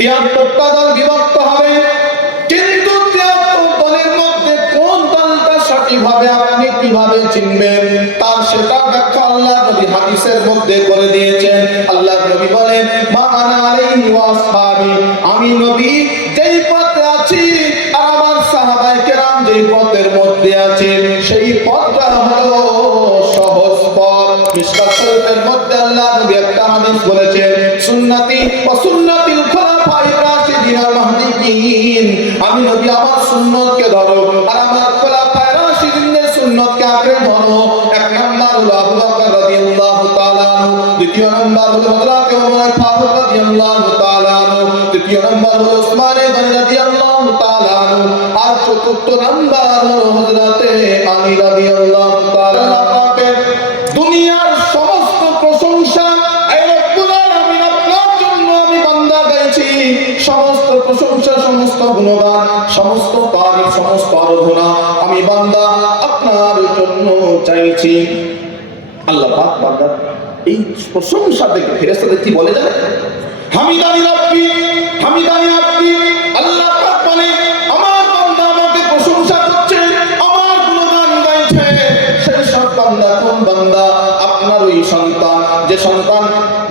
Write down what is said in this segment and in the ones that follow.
73টা দল বিভক্ত হবে, কিন্তু 73 দলের মধ্যে কোন দলটা সঠিকভাবে আপনি কিভাবে চিনবেন তার সেটা ব্যাখ্যা আল্লাহ নবী হাদিসের মধ্যে করে দিয়েছেন। আল্লাহ নবী বলেন, মা আনা আলাইহি ওয়া আসহাবি, আমি নবী যেই পথে আছি আর আমার সাহাবায়ে কেরাম যেই পথের মধ্যে আছে সেই পথটা হলো সহজ পথ। মিশকাত শরীফের মধ্যে আল্লাহ নবী একটা হাদিস বলেছেন, সুন্নতি ওয়া সুন্নাতিল খুলাফায়ে রাশিদিন আল মাহদিয়িন, আমি নবী আমার সুন্নতকে ধরো আর আমার খুলাফায়ে রাশিদিনের সুন্নতকে আঁকড়ে ধরো। এক নাম্বার হলো আবু বকর রাদিয়াল্লাহু তাআলা আনহু, দ্বিতীয় নাম্বার হলো হযরত ওমর ফারুক রাদিয়াল্লাহু তাআলা আনহু, তৃতীয় নাম্বার হলো উসমান গনি রাদিয়াল্লাহু তাআলা আনহু, আর চতুর্থ নাম্বার হলো হযরত আলী রাদিয়াল্লাহু তাআলা আনহু। দুনিয়ার সমস্ত প্রশংসা এই রব্বুল আলামিন আপনার জন্য আমি বান্দা গাইছি, সমস্ত প্রশংসা, সমস্ত গুণগান, সমস্ত তারিফ, সমস্ত আরাধনা আমি বান্দা আপনার জন্য চাইছি। আল্লাহ পাক বান্দার এই প্রশংসা দেখে ফেরেশতাদের কি বলে জানেন? হামিদানি রাব্বি, হামিদানি আব্দি। আল্লাহ পাক বলে আমার বান্দা আমাকে প্রশংসা করছে, আমার গুণগান গাইছে। সেই সব বান্দা কোন বান্দা? আপনার ওই সন্তান, যে সন্তান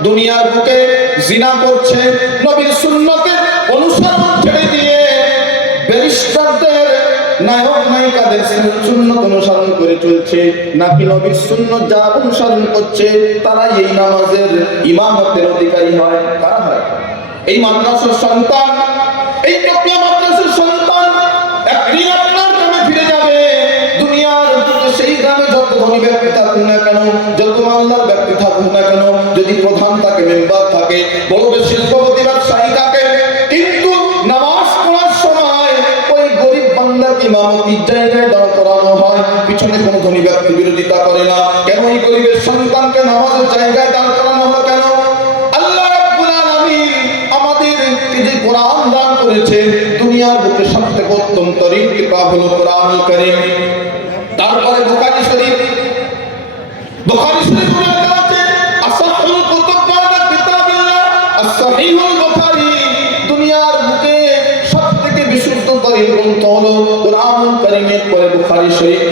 দুনিয়ার বুকে জিনা করছে, নবীর সুন্নতের অনুসরণ ছেড়ে দিয়ে ব্যারিস্টারদের, নায়ক নায়িকাদের সুন্নত অনুসরণ করে চলছে, নাকি নবীর সুন্নত যা অনুসরণ করছে তারা এই নামাজের ইমামতের অধিকারী হয়? কারা হয়? এই মাদ্রাসার সন্তান, এই কপিয়া মাদ্রাসার সন্তান একদিন আপনার গ্রামে ফিরে যাবে। দুনিয়ার সেই গ্রামে যত ধনী ব্যক্তি থাকুক না কেন, যত মালদার ব্যক্তি থাকুক না কেন, যদি প্রধান থাকে, মেম্বার থাকে, বড় শিল্পপতি ব্যবসায়ী থাকে, কিন্তু নামাজ পড়ার সময় ওই গরিব বান্দাকে ইমামতির জায়গায় দাঁড় করানো হয়, পিছনে কোনো ধনী ব্যক্তি বিরোধিতা করে না। কেন এই গরিবের সন্তানকে নামাজের জায়গায় দাঁড় করানো হলো? কেন? আল্লাহ রাব্বুল আলামিন আমাদেরকে যে কোরআন দান করেছে, দুনিয়ার বুকে সবথেকে উত্তম তরিক কিতাব হলো কোরআনুল কারীম। তারপরে বুখারী শরীফ, বুখারী শরীফে লেখা আছে আসাহুল কুতুব বা'দা কিতাবিল্লাহ as-সহিহুল বুখারী। দুনিয়ার বুকে সবথেকে বিশুদ্ধ তরিক গ্রন্থ হলো কোরআনুল কারীমের পরে বুখারী শরীফ।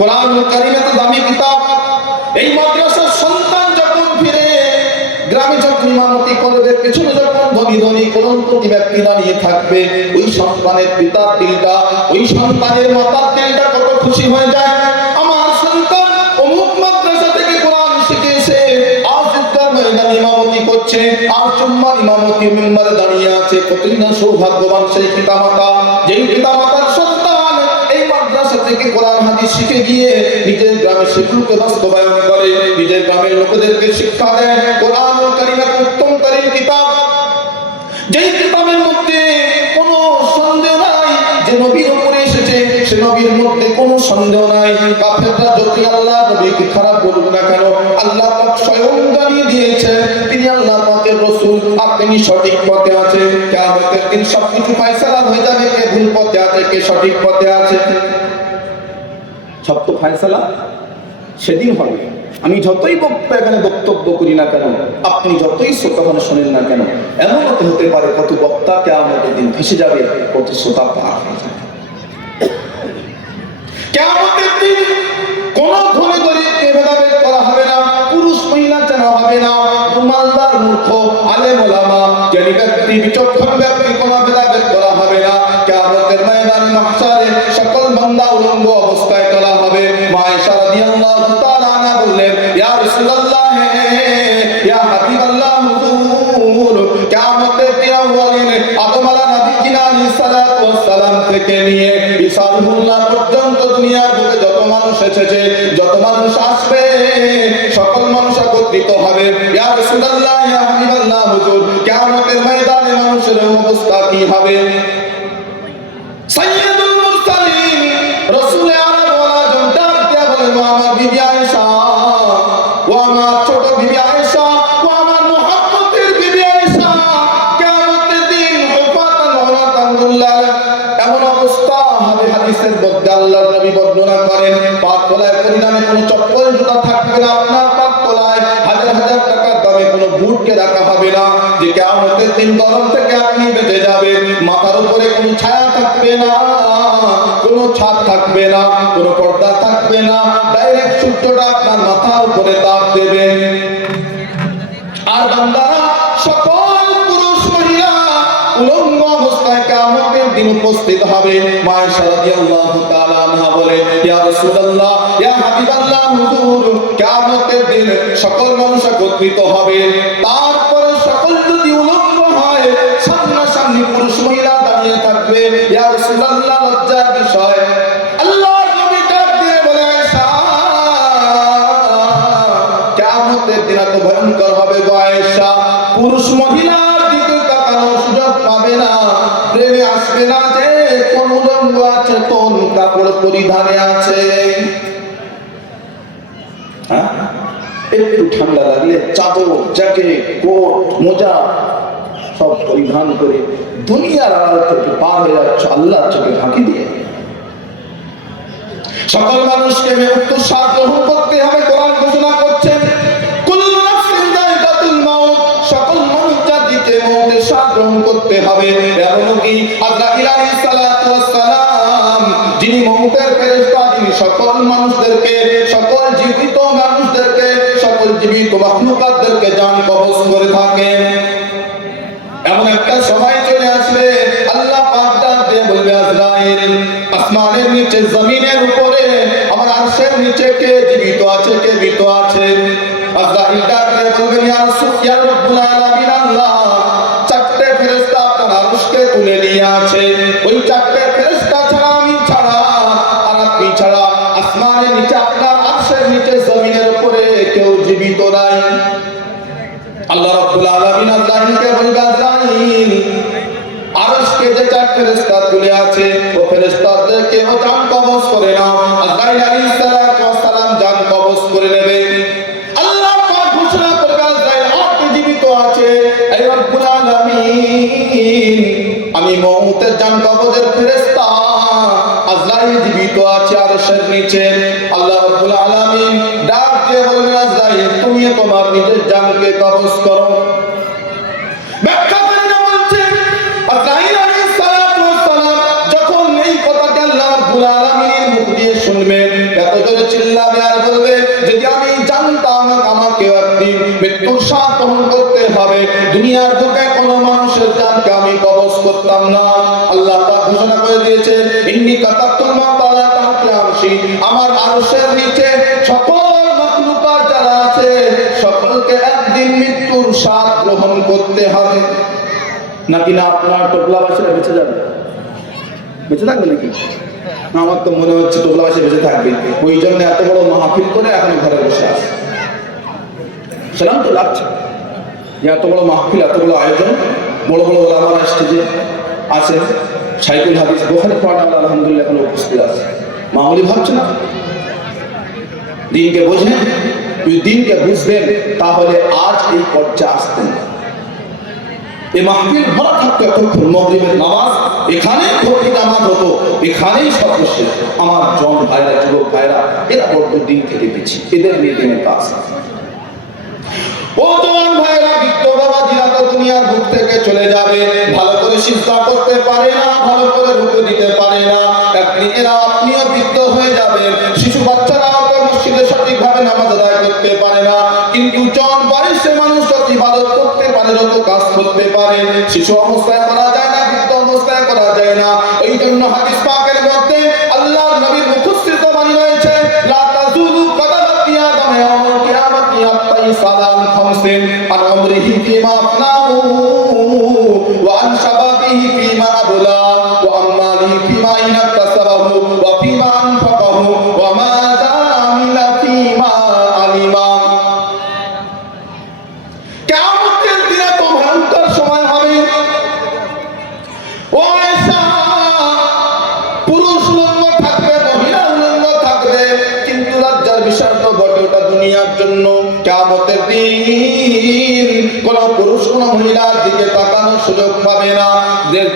কোরআনুল কারীম এত দামি কিতাব। এই মাদ্রাসার সন্তান যখন ফিরে গ্রামে যখন ইমামতি করবে, পিছনে যখন ধনী ধনী কোটি ব্যক্তি দাঁড়িয়ে থাকবে, ওই সন্তানের পিতার দিলটা, ওই সন্তানের মাতার দিলটা কত খুশি হয়ে যায়। আমার সন্তান অমুক মাদ্রাসা থেকে কোরআন শিখে এসে আজ যুদ্ধের ময়দানে ইমামতি করছে, আজ জুম্মার ইমামতি মিম্বারে দাঁড়িয়ে আছে। কতই না সৌভাগ্যবান সেই পিতামাতা, যেই পিতামাতার সন্তান এই মাদ্রাসা থেকে কোরআন হাদিস শিখে গিয়ে নিজের গ্রামে সেগুলোকে বাস্তবায়ন করে, নিজের গ্রামের লোকেদেরকে শিক্ষা দেয়। কোরআনুল কারীম এক উত্তম তরিক কিতাব, যেই কিতাবের মধ্যে কোনো সন্দেহ নাই যে নবীর উপরে এসেছে, সে নবীর মধ্যে কোনো সন্দেহ নাই। কাফেররা যতই আল্লাহ নবীকে খারাপ বলুক না কেন, আল্লাহ পাক স্বয়ং জানিয়ে দিয়েছে তিনি আল্লাহ পাকের রাসূল, আর তিনি সঠিক পথে আছে। কিয়ামতের দিন সবকিছু ফয়সালা হয়ে যাবে, কে ভুল পথে আছে, কে সঠিক পথে আছে, সব তো ফয়সালা সেদিন হবে। আমি যতই এখানে বক্তব্য করি না কেন, আপনি যতই শ্রোতাগণ শোনেন না কেন, এমন হতে পারে কত বক্তা কিয়ামতের দিন ভেসে যাবে, কত শ্রোতা পার হয়ে যাবে। কিয়ামতের দিন কোন ধনী গরিবকে ভেদাভেদ করা হবে না, পুরুষ মহিলা চেনা হবে না, মালদার মূর্খ, আলেম ওলামা, জ্ঞানী ব্যক্তি, বিচক্ষণ ব্যক্তি, কোনো ভেদাভেদ করা হবে না। কিয়ামতের ময়দানে মাহশারে সকল বান্দা উলঙ্গ অবস্থায় তোলা হবে। মা আয়েশা রাদিয়াল্লাহু তাআলা আনহা বললেন, ইয়া রাসূলুল্লাহ, ইয়া হাবিবাল্লাহ, হুজুর কিয়ামতের দিন আউয়ালিন আদম আলাইহিস সালাম থেকে নিয়ে ঈসা রুহুল্লাহ পর্যন্ত দুনিয়ার বুকে যত মানুষ এসেছে, যত মানুষ আসবে, সকল মানুষ একত্রিত হবে। ইয়া রাসূলুল্লাহ, ইয়া হাবিবাল্লাহ, হুজুর কিয়ামতের ময়দানে মানুষের অবস্থা কি হবে? সাইয়্যিদুল মুরসালিন রাসূল আরব ওয়ালা জনতার কে বলে, আমার বিবি আয়েশা, ও আমার ছোট বিবি আয়েশা, ও আমার মুহাম্মদের বিবি আয়েশা, কিয়ামতের দিন হুফাতান ওরাতান গুল্লাল, এমন অবস্থা হবে হাদিসের মধ্যে আল্লাহর নবী বর্ণনা করেন, পাক তলায় পরিধানে কোনো চপ্পল জুতা থাকবে না, আপনার পাক তলায় হাজার হাজার টাকার দামে কোনো বুটকে রাখা হবে না। যে কিয়ামতের দিন গরম থেকে আপনি বেঁচে যাবেন, মাথার উপরে কোনো ছায়া থাকবে না, কোনো ছাদ থাকবে না, কোনো পর্দা থাকবে না, ডাইরেক্ট সূর্যটা আপনার মাথার উপরে তাপ দেবে। আর বান্দারা সকল পুরুষ মহিলা উলঙ্গ অবস্থায় কিয়ামতের দিন উপস্থিত হবে। মা আয়েশা রাদিয়াল্লাহু তাআলা আনহা বলে, ইয়া রাসূলুল্লাহ, ইয়া হাবিবাল্লাহ, হুজুর, কিয়ামতের দিন সকল মানুষ একত্রিত হবে, তারপরে সকল যদি উলঙ্গ হয়, সামনাসামনি পুরুষ মহিলা দাঁড়িয়ে থাকবে। ইয়া রাসূলুল্লাহ, লজ্জার বিষয়। আল্লাহর নবী ডাক দিয়ে বলে, আয়েশা, কিয়ামতের দিন এত ভয়ঙ্কর হবে গো আয়েশা, পুরুষ মহিলার দিকে তাকানোর সুযোগ পাবে না, প্রেমে আসবে না যে কোন উলঙ্গ আছে, কোন কাপড় পরিধানে আছে। হ্যাঁ, একটু ঠান্ডা লাগলে চাদর, জ্যাকেট, কোট, মোজা সব পরিধান করে দুনিয়ার আড়াল থেকে পার হয়ে যাচ্ছে আল্লাহর চোখে ফাঁকি দিয়ে। সকল মানুষকে মৃত্যুর গ্রহণ করতে হবে। কোরআন ঘোষণা করছেন, কুল্লু নাফসিন যায়িকাতুল মাউত, সকল মানুষ জাতিকে মওতের স্বাদ গ্রহণ করতে হবে। এমনকি আজরাইল আলাইহিস সালাতু ওয়াস সালাম, যিনি মওতের ফেরেশতা, যিনি সকল মানুষদেরকে, সকল জীবিত মানুষদেরকে, সকল জীবিত মাখলুকাতদেরকে জান কবজ করে থাকেন। এমন একটা সময় চলে আসবে, আল্লাহ পাক ডাক দিয়ে বলবে, আজরাইল, আসমানের নিচে, জমিনের উপরে, আমার আরশের নিচে কে জীবিত আছে, কে মৃত আছে? আজরাইল ডাক দিয়ে বলবেন, ইয়া রব্বুল আলামিন, আল্লাহ, চারটে ফেরেশতা আপনার আরশকে তুলে নিয়ে আছে। ওই চারটে ফেরেশতা ছাড়া, আমি ছাড়া আর আপনি ছাড়া আসমানের নিচে, আপনার আরশের নিচে, জমিনের উপরে কেউ জীবিত নাই। আল্লাহ রাব্বুল আলামিন আজরাইলকে বলবে, আজরাইল, আরশকে যে চার ফেরেশতা তুলে আছে, ও ফেরেশতাদেরকে ও জান কবজ করে নাও। আজরাইল আলাইহিস সালাতু ওয়াস সালাম জান কবজ করে নেবে। আল্লাহ পাক ঘোষণা করবে, আজরাইল, আপনি জীবিত আছে। হে রব্বুল আলামিন, আমি মওতের জান কবজের ফেরেশতা, আজরাইল জীবিত আছে আরশের নিচে। আল্লাহ রাব্বুল আলামিন ডাক দিয়ে বলবেন, আজরাইল, তুমি তোমার নিজের জানকে কবজ করো। ব্যাখ্যা করে বলছেন, আজরাইল আলাইহিস সালাতু ওয়াস সালাম যখন এই কথাটা আল্লাহ রাব্বুল আলামিনের মুখ দিয়ে শুনবেন, এত জোরে চিল্লাবে আর বলবে, যদি আমি জানতাম আমাকে একদিন মৃত্যুর স্বাদ গ্রহণ করতে হবে, দুনিয়ার বুকে কোনো মানুষের জানকে আমি কবজ করতাম না। আল্লাহ পাক ঘোষণা করে দিয়েছে, ইন্নী কাতাবতুল মাউত আলা তাহতি আরশি, আমার আরশের নিচে সকল মাখলুকাত যারা আছে, সকলকে একদিন মৃত্যুর স্বাদ গ্রহণ করতে হবে। নাকি না আপনার টোপলাবাসীরা বেঁচে যাবে? বেঁচে থাকবে নাকি? আমার তো মনে হচ্ছে টোপলাবাসী বেঁচে থাকবে, ওই জন্য এত বড় মাহফিল করে এখন ঘরে বসে আছে। সেরকম তো লাগছে যে এত বড় মাহফিল, এত বড় আয়োজন, বড় বড় ওলামারা স্টেজে আছে, সাইকুল হাদিস বুখারী পড়া আলহামদুলিল্লাহ এখন উপস্থিত আছে। মামুলি ভাবছে না, দিনকে বোঝেন, যদি দিনকে বুঝবেন তাহলে আজ এই পর্যায়ে আসতেন। এই মাহফিল ভরা থাকতো এতক্ষণ, মাগরিবের নামাজ এখানে ভর্তি নামাজ হতো, এখানেই সব শেষ। আমার জন ভাইরা, যুবক ভাইরা, এরা বড্ড দিন থেকে পিছিয়ে, এদের নিয়ে দিনের কাজ। ও জওয়ান ভাইরা, বৃদ্ধ বাবাজিরা তো দুনিয়ার বুক থেকে চলে যাবে, ভালো করে সিজদা করতে পারে না, ভালো করে রুকু দিতে পারে না। একদিন এরা আপনিও বৃদ্ধ হয়ে যাবেন। শিশু বাচ্চারাও তো মসজিদে সঠিকভাবে নামাজ আদায় করতে পারে না, কিন্তু জন বয়সে মানুষ যত ইবাদত করতে পারে, যত কাজ করতে পারে, শিশু অবস্থায় করা যায় না, বৃদ্ধ অবস্থায় করা যায় না। এই জন্য হাদিস পাকের মধ্যে আল্লাহর নবীর মুখস্থিত বাণী রয়েছে, লা তাজুলু কদামাতি আদম ইয়াউমাল কিয়ামাতি হাত্তা ইসালাম খামসিন, আন উমরিহি ফিমা আফনাহু ওয়া আন শাবাবিহি ফিমা আবলা ওয়া আন মালিহি ফিমা ইনাকতাসাবাহু ওয়া ফিমা আনফাকাহু ওয়া মা আমিলা ফিমা আলিমা। কিয়ামতের দিনে তো ভয়ঙ্কর সময় হবে। ও আয়েশা, পুরুষ উলঙ্গ থাকবে, মহিলা উলঙ্গ থাকবে, কিন্তু লজ্জার বিষয় তো বটে, ওটা দুনিয়ার জন্য। কিয়ামতের দিন কোন পুরুষ কোন মহিলার দিকে তাকানোর সুযোগ পাবে না,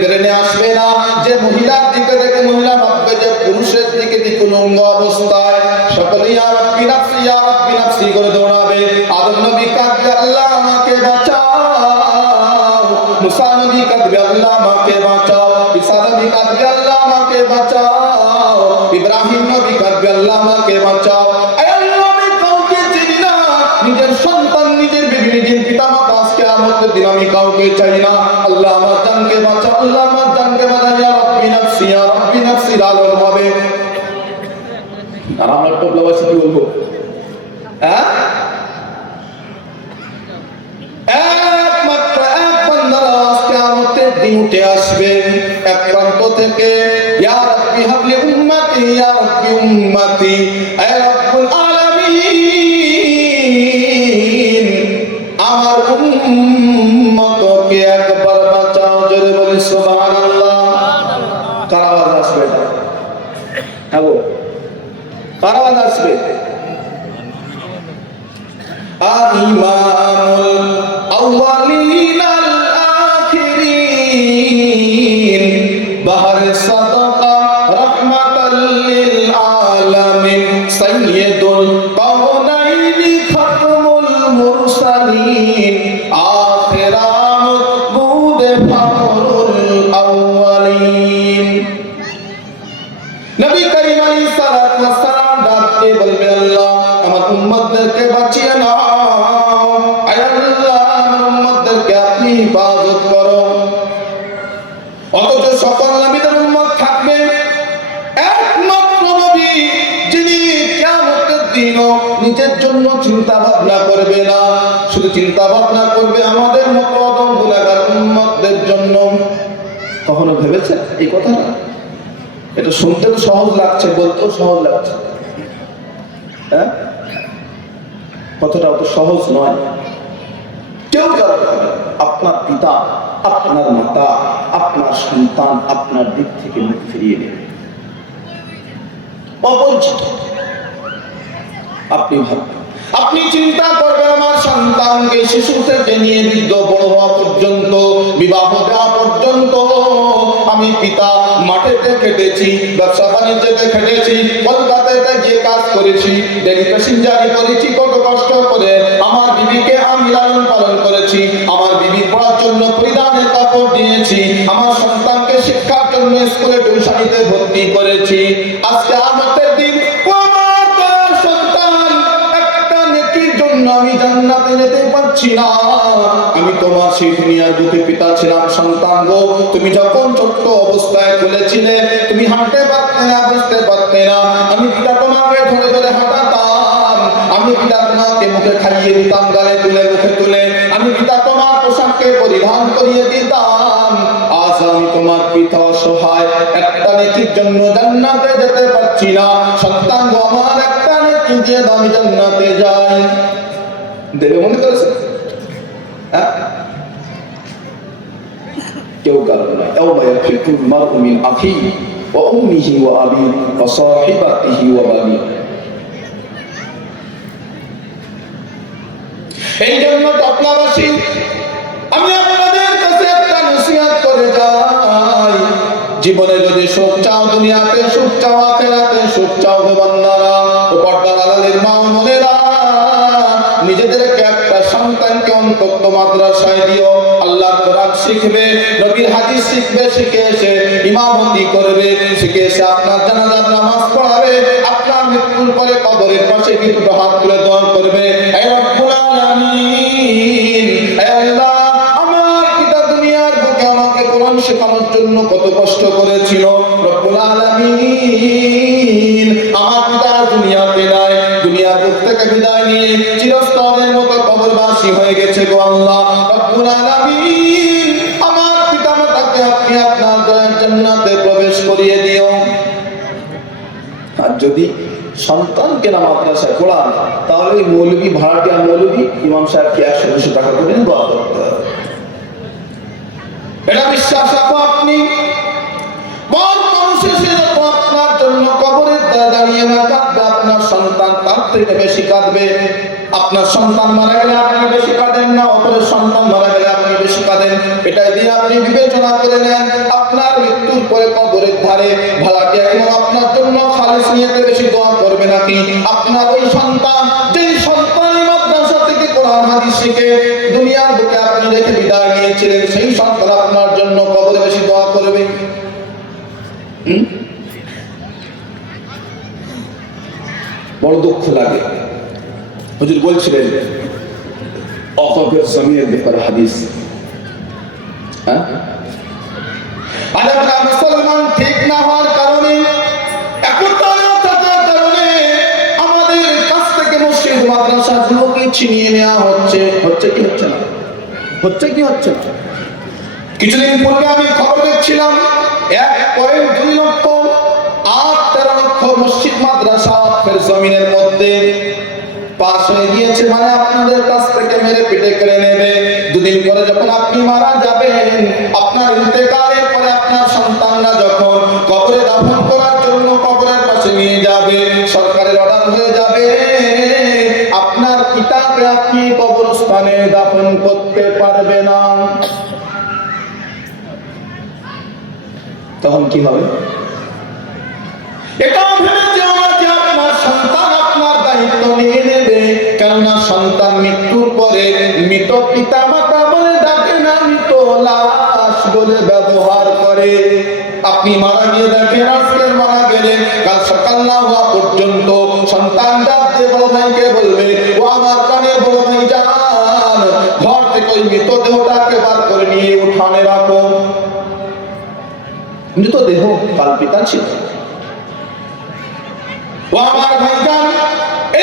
ব্রেনে আসবে না যে মহিলার দিকে দেখে মহিলা ভাববে যে পুরুষের দিকে উলঙ্গ অবস্থায়। সকলে ইয়া রাব্বি নাফসি, ইয়া রাব্বি নাফসি করে দৌড়াবে। আদম নবী কাঁদবে, আল্লাহ আমাকে বাঁচাও, মুসা নবী কাঁদবে আল্লাহ আমাকে বাঁচাও, ঈসা নবী কাঁদবে আল্লাহ আমাকে বাঁচাও, ইব্রাহিম নবী কাঁদবে আল্লাহ আমাকে বাঁচাও। আল্লাহ আমি কাউকে চিনি না, নিজের সন্তান, নিজের বিবি, নিজের পিতামাতা, আজকে আমাদের দিন আমি কাউকে চাই না। আল্লাহ আমার জানকে বাঁচাও, আল্লাহ আমার জানকে বাঁচাও, ইয়া রাব্বি নাফসি, ইয়া রাব্বি নাফসি আলম হবে। আর আমরা টপলাবাসী কি বলবো? হ্যাঁ, একমাত্র এক বান্দার আওয়াজ কিয়ামতের দিন উঠে আসবে এক প্রান্ত থেকে, ইয়া রাব্বি হাবলি উম্মতি, ইয়া রাব্বি উম্মতি, হে রব্বুল আলামিন আমার উম্মতকে একবার বাঁচাও। জোরে বলি সুবহানাল্লাহ। কার আওয়াজ আসবে? হ্যাঁ গো, কার আওয়াজ আসবে? ইমামুল আউয়ালিন আল আখিরিন, বাহরে সাদাকা রাহমাতাল লিল আলামিন, সাইয়্যিদুল কাওনাইনি খাতমুল মুরসালিন, আখিরাত বুদে ফাখরুল আউয়ালিন। নবী করিম আলাইহিস সালাতু ওয়াস সালাম ডাকতে বলবে, আল্লাহ আমার উম্মতদেরকে বাঁচিয়ে নাও, আয় আল্লাহ আমার উম্মতদেরকে আপনি হিফাজত করো। অথচ সকল নবীদের উম্মত থাকবে, একমাত্র নবী যিনি কিয়ামতের দিনও নিজের জন্য চিন্তা ভাবনা করবে না, শুধু চিন্তা ভাবনা করবে আমাদের মতো অদম গুনাহগার উম্মতদের জন্য। কখনো ভেবেছেন এই কথাটা? এটা শুনতে তো সহজ লাগছে, বলতেও সহজ লাগছে, হ্যাঁ, কথাটা অত সহজ নয়। কেউ কারো আপনার পিতা, আপনার মাতা, আপনার সন্তান আপনার দিক থেকে মুখ ফিরিয়ে নেবে, অপরিচিত। আপনি ভাববেন, আপনি চিন্তা করবেন আমার সন্তানকে শিশু থেকে নিয়ে বৃদ্ধ বড় হওয়া পর্যন্ত, বিবাহ দেওয়া পর্যন্ত আমি পিতা মাঠেতে খেটেছি, ব্যবসা বাণিজ্যতে খেটেছি, কলকাতাতে গিয়ে কাজ করেছি, ডেলি প্যাসেঞ্জারি করেছি, কত কষ্ট করে আমার বিবিকে আমি লালন পালন করেছি, আমার বিবি পড়ার জন্য পরিধানের কাপড় দিয়েছি, আমার সন্তানকে শিক্ষার জন্য স্কুলে টিউশনিতে ভর্তি করেছি। আজকে আমাদের দিন আমি জান্নাতে যেতে পারছি না। আমি তোমার সেই দুনিয়ার বুকে পিতা ছিলাম। সন্তান গো, তুমি যখন ছোট্ট অবস্থায় খুলেছিলে, তুমি হাঁটতে পারতে না, বুঝতে পারতে না, আমি পিতা তোমাকে ধরে ধরে হাঁটাতাম, আমি পিতা তোমাকে মুখে খাইয়ে দিতাম, গালে তুলে মুখে তুলে, আমি পিতা তোমার পোশাককে পরিধান করিয়ে দিতাম। আজ আমি তোমার পিতা অসহায়, একটা নেকির জন্য জান্নাতে যেতে পারছি না। সন্তান গো, আমার একটা নেকি দিয়ে আমি জান্নাতে যাই, দেবে মনে করেছে? কেউ কারণ না। ইয়াওমা ইয়াফিরুল মার'উ মিন আখিহি ওয়া উম্মিহি ওয়া আবিহি ওয়া সাহিবাতিহি ওয়া বানিহি। এই জন্য টপলাবাসী, আমি আপনাদের কাছে একটা নসিহত করে যাই, জীবনে যদি সুখ চাও, দুনিয়াতে সুখ চাও, আখিরাতে সুখ চাও গো বান্দারা ও পর্দার আড়ালের মা ও বোনেরা, নিজেদেরকে একটা সন্তানকে অন্তত মাদ্রাসায় দিও। আল্লাহর কোরআন শিখবে, নবীর হাদিস শিখবে, শিখে এসে ইমামতি করবে, শিখে এসে আপনার জানাজার নামাজ পড়াবে, আপনার মৃত্যুর পরে কবরের পাশে কি দুটো হাত তুলে দোয়া করবে, হে রব্বুল আলামিন, হে আল্লাহ আমার পিতা দুনিয়ার বুকে আমাকে কোরআন শেখানোর জন্য কত কষ্ট করেছিল, রব্বুল আলামিন আমার পিতা দুনিয়াতে নাই, দুনিয়ার বুক থেকে বিদায় নিয়ে চিরস্থায়ীর মতো কবরবাসী হয়ে গেছে গো আল্লাহ রব্বুল আলামিন, আমার পিতামাতাকে আপনি আপনার দয়ার জান্নাতে প্রবেশ করিয়ে দিও। আর যদি সন্তানকে না মাদ্রাসায় পড়ান, তাহলে ওই মৌলবী, ভাড়াটিয়া মৌলবী ইমাম সাহেবকে 100-200 টাকা করে দোয়া করতে হবে। এটা বিশ্বাস রাখো আপনি। আপনার জন্য কবরের দাঁড়িয়ে না কাঁদবে আপনার সন্তান, তার থেকে বেশি কাঁদবে। আপনার সন্তান মারা গেলে আপনি বেশি কাঁদেন না, অপরের সন্তান মারা গেলে আপনি বেশি কাঁদেন। এটাই দিয়ে আপনি বিবেচনা করে নেন, আপনার মৃত্যুর পরে কবরের ধারে ভাড়াটিয়া ইমাম আপনার জন্য খালিস নিয়তে বেশি দোয়া করবে নাকি আপনার ওই সন্তান, যেই সন্তান মাদ্রাসা থেকে কোরআন হাদিস শিখে দুনিয়ার বুকে আপনি রেখে বিদায় নিয়েছিলেন, সেই সন্তান আপনার জন্য কবরে বেশি দোয়া করবে। বড় দুঃখ লাগে। হুজুর বলছিলেন অকফের জমিনের ব্যাপারে হাদিস, মুসলমান ঠিক না হওয়ার কারণে, একতা না থাকার কারণে আমাদের কাছ থেকে মসজিদ মাদ্রাসাগুলোকে ছিনিয়ে নেওয়া হচ্ছে। হচ্ছে কি হচ্ছে না? হচ্ছে কি হচ্ছে না? কিছুদিন পূর্বে আমি খবর দেখছিলাম 1.2 লক্ষ 13 লক্ষ মসজিদ মাদ্রাসা ফের জমিনের মধ্যে পাশ হয়ে গিয়েছে। মানে আপনাদের কাছ থেকে মেরে পিটে কেড়ে নেবে। দুদিন পরে যখন আপনি মারা যাবেন, আপনার ইন্তেকালের পরে আপনার সন্তানরা যখন কবরে দাফন করার জন্য কবরের পাশে নিয়ে যাবে, সরকারের অর্ডার হয়ে যাবে আপনার পিতাকে আপনি কবরস্থানে দাফন করতে পারবে না। তখন কি হবে? এটাও ভেবে যেও না যে আপনার সন্তান আপনার দায়িত্ব নিয়ে নেবে, কেননা সন্তান মৃত্যুর পরে মৃত পিতা মাতা বলে ডাকে না, মৃত লাশ বলে ব্যবহার করে। আপনি মারা গিয়ে দেখেন, আজকে মারা গেলে কাল সকাল না হওয়া পর্যন্ত সন্তান ডাকতে বড় ভাইকে বলবে, ও আমার কানে বড় ভাই যান, ঘর থেকে ওই মৃতদেহটাকে বার করে নিয়ে উঠানে রাখো। মৃতদেহ কাল পিতা ছিল। ও আমার ভাইজান,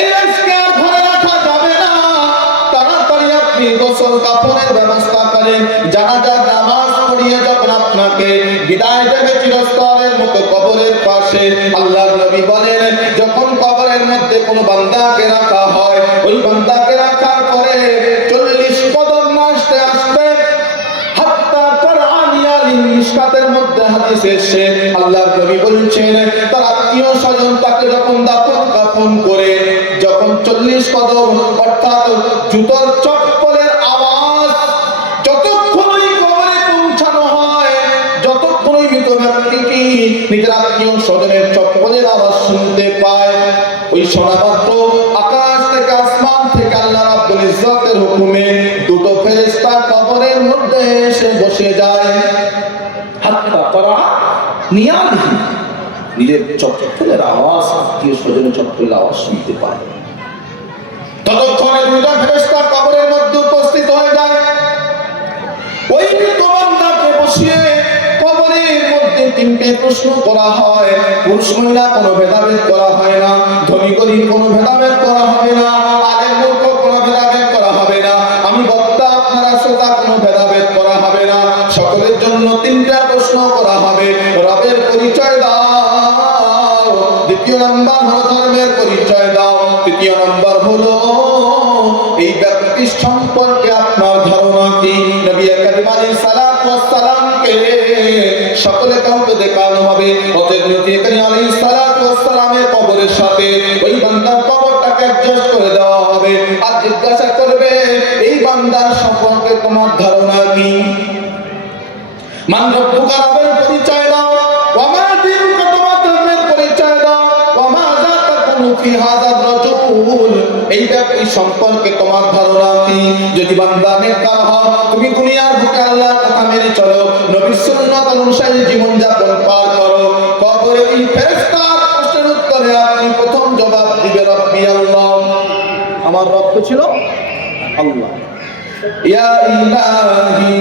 এই আজকে আর ঘরে রাখা যাবে না, তাড়াতাড়ি আপনি গোসল কাপড়ের ব্যবস্থা করেন, জানাজার নামাজ পড়িয়ে যখন আপনাকে বিদায় দেবে চিরস্তরের মতো কবরের পাশে, আল্লাহর নবী বলেন যখন কবরের মধ্যে কোনো বান্দাকে রাখা হয়, ওই বান্দাকে রাখার পরে 40 কদম আসতে আসতে হাত্তা কোরআনিয়াল মিশকাতের মধ্যে হাদিস এসেছে, আল্লাহর নবী বলছেন তার আত্মীয় স্বজন তাকে যখন দাফন কাফন করে যখন 40 কদম অর্থাৎ জুতোর চপ্পলের আওয়াজ যতক্ষণ কবরে পৌঁছানো হয়, যতক্ষণ মৃত ব্যক্তিটি নিজের আত্মীয় স্বজনের চপ্পলের আওয়াজ শুনতে পায়, ওই শোনা মাত্র আকাশ থেকে আসমান থেকে আল্লাহ রাব্বুল ইজ্জতের হুকুমে দুটো ফেরেশতা কবরের মধ্যে এসে বসে যায়। হাত্তা করা নিয়ালিহি, নিজের চপ্পলের আওয়াজ আত্মীয় স্বজনের চপ্পলের আওয়াজ শুনতে পায়। ততক্ষণে দুটো ফেরেশতা কবরের মধ্যে উপস্থিত হয়ে যায়। ওই মৃত বান্দাকে বসিয়ে কবরের মধ্যে 3টে প্রশ্ন করা হয়। পুরুষ মহিলা কোনো ভেদাভেদ করা হয় না, ধনী গরিব কোনো ভেদাভেদ করা হবে না, আলেম মূর্খ কোনো ভেদাভেদ করা হবে না, আমি বক্তা আপনারা শ্রোতা কোনো ভেদাভেদ করা হবে না। সকলের জন্য 3টা প্রশ্ন করা হবে। রবের পরিচয় দাও, দ্বিতীয় নাম্বার হলো ধর্মের পরিচয় দাও, তৃতীয় নাম্বার হলো এই ব্যক্তি সম্পর্কে আপনার ধারণা কি। নবী করিম আলাইহিস সালাতু ওয়াস সালামকে সকলে কাউকে দেখানো হবে। অতএব নবী করিম আলাইহিস সালাতু ওয়াস সালামের কবরের সাথে ওই বান্দার কবরটাকে অ্যাডজাস্ট করে দেওয়া হবে, আর জিজ্ঞাসা করবে এই বান্দার সম্পর্কে তোমার ধারণা কি। মান রব্বুকা, রবের পরিচয় দাও, ওয়া মা দীনুকা, তোমার ধর্মের পরিচয় দাও, ওয়া মা যা তাকুনু ফি হাযার রাজুল, এই ব্যক্তি সম্পর্কে তোমার ধারণা কি। যদি বান্দা নেককার হও, তুমি দুনিয়ার বুকে আল্লাহর কথা মেনে চলো, নবীর সুন্নাত অনুসারে জীবন যাপন পার করো, কবরে এই ফেরেশতার প্রশ্নের উত্তরে আপনি প্রথম জবাব দিবে রব্বি আল্লাহ, আমার রব ছিল আল্লাহ। ইয়া ইলাহি